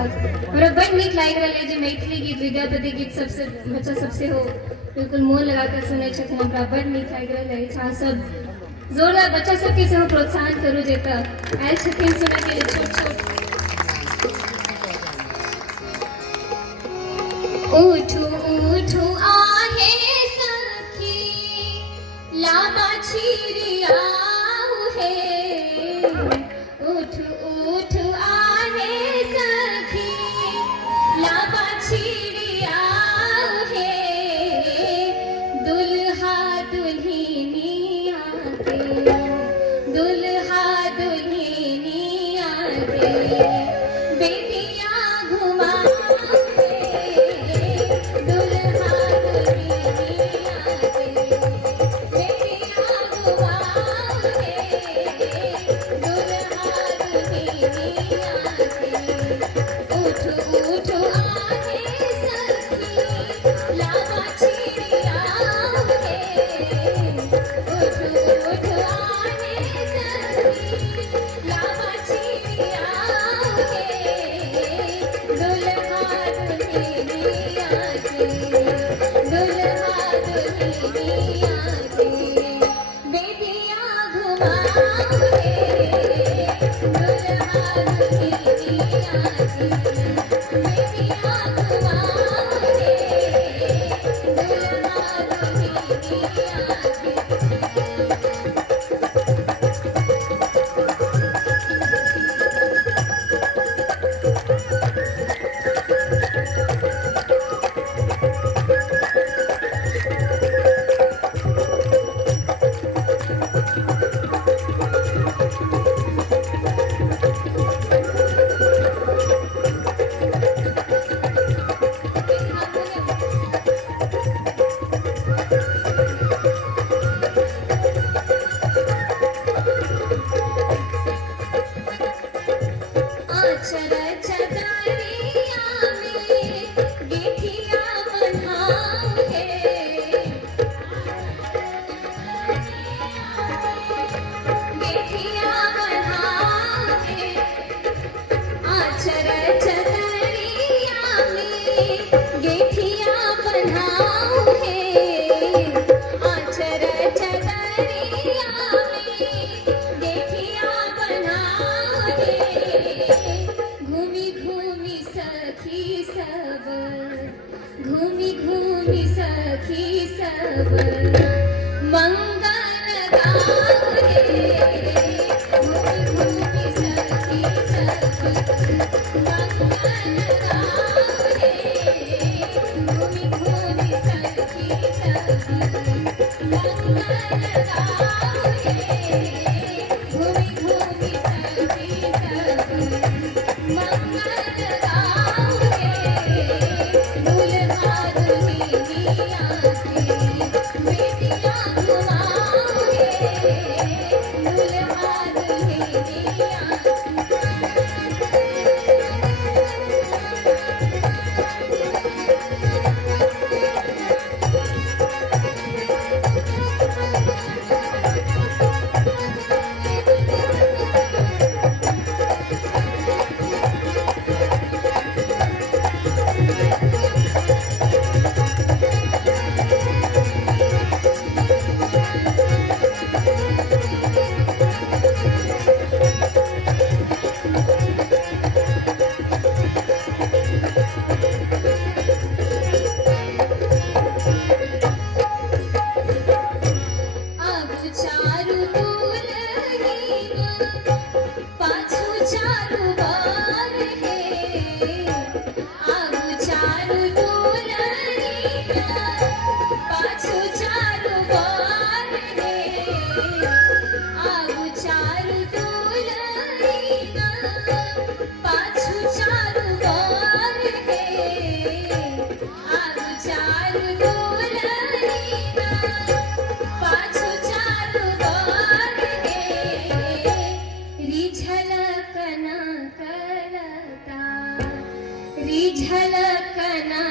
हमरा बड़ नीक लागि रहल है जे मैथिली गीत विद्यापति गीत सबसे बच्चा सबसे हो बिल्कुल मोन लगा कर सुनै छथिन। हमरा बड़ नीक लागि रहल है। अहाँ सब जोरदार बच्चा सबके सेहो प्रोत्साहन करू जे तऽ आयल छथिन सुनै के लिए छोट छोट। उठू उठू आहे सखी लामा छिरियाऊ हे। उठू उठू आहे सखी लामा छिरियाऊ हे। दुल्हा दुल्हनिया के दुल्हा दुल्हनिया के बेटियां घुमाऊ झलकना